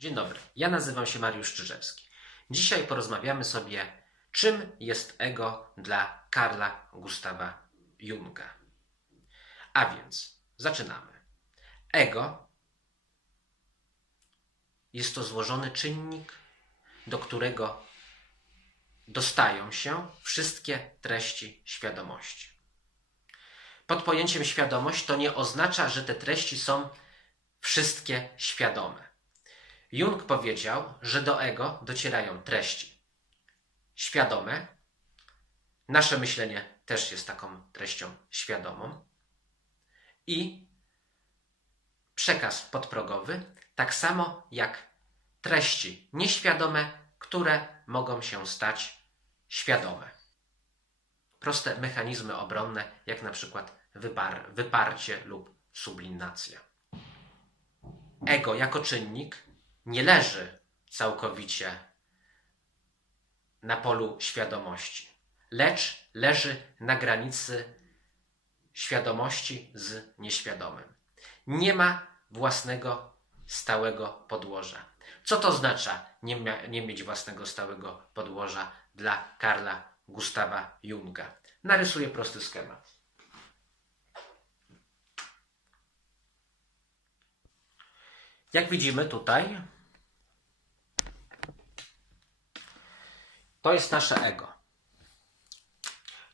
Dzień dobry, ja nazywam się Mariusz Czyżewski. Dzisiaj porozmawiamy sobie, czym jest ego dla Karla Gustawa Junga. A więc, zaczynamy. Ego jest to złożony czynnik, do którego dostają się wszystkie treści świadomości. Pod pojęciem świadomość to nie oznacza, że te treści są wszystkie świadome. Jung powiedział, że do ego docierają treści świadome. Nasze myślenie też jest taką treścią świadomą. I przekaz podprogowy, tak samo jak treści nieświadome, które mogą się stać świadome. Proste mechanizmy obronne, jak na przykład wypar, wyparcie lub sublimacja. Ego jako czynnik nie leży całkowicie na polu świadomości, lecz leży na granicy świadomości z nieświadomym. Nie ma własnego stałego podłoża. Co to oznacza nie, nie mieć własnego stałego podłoża dla Karla Gustawa Junga? Narysuję prosty schemat. Jak widzimy tutaj, to jest nasze ego.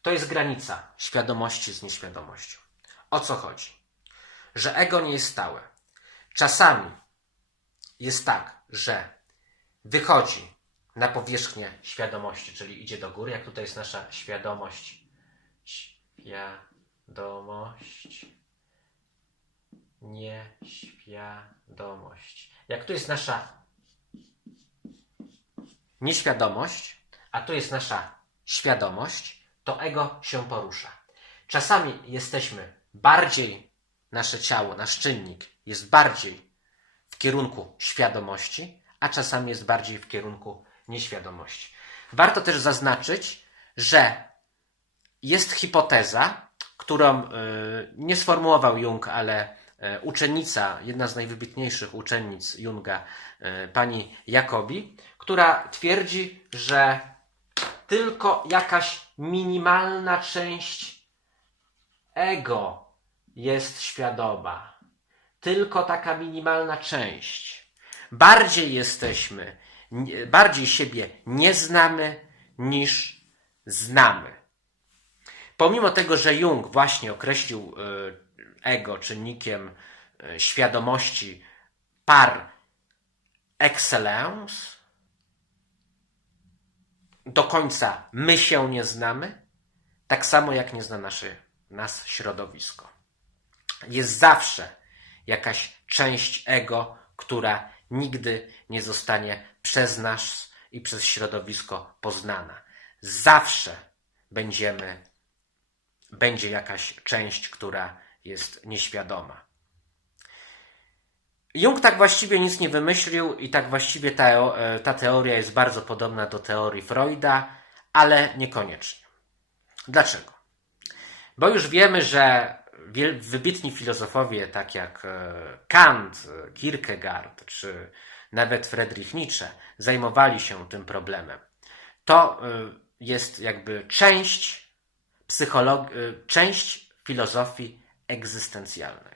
To jest granica świadomości z nieświadomością. O co chodzi? Że ego nie jest stałe. Czasami jest tak, że wychodzi na powierzchnię świadomości, czyli idzie do góry, jak tutaj jest nasza świadomość. Świadomość. Nieświadomość. Jak tu jest nasza nieświadomość, a tu jest nasza świadomość, to ego się porusza. Czasami jesteśmy bardziej, nasze ciało, nasz czynnik jest bardziej w kierunku świadomości, a czasami jest bardziej w kierunku nieświadomości. Warto też zaznaczyć, że jest hipoteza, którą y, nie sformułował Jung, ale uczennica, jedna z najwybitniejszych uczennic Junga, y, pani Jakobi, która twierdzi, że tylko jakaś minimalna część ego jest świadoma. Tylko taka minimalna część. Bardziej jesteśmy, bardziej siebie nie znamy niż znamy. Pomimo tego, że Jung właśnie określił y, ego czynnikiem y, świadomości par excellence, do końca my się nie znamy, tak samo jak nie zna nasze, nas środowisko. Jest zawsze jakaś część ego, która nigdy nie zostanie przez nas i przez środowisko poznana. Zawsze będziemy, będzie jakaś część, która jest nieświadoma. Jung tak właściwie nic nie wymyślił i tak właściwie ta, e, ta teoria jest bardzo podobna do teorii Freuda, ale niekoniecznie. Dlaczego? Bo już wiemy, że wybitni filozofowie, tak jak e, Kant, Kierkegaard czy nawet Friedrich Nietzsche, zajmowali się tym problemem. To e, jest jakby część psychologii, część filozofii egzystencjalnej.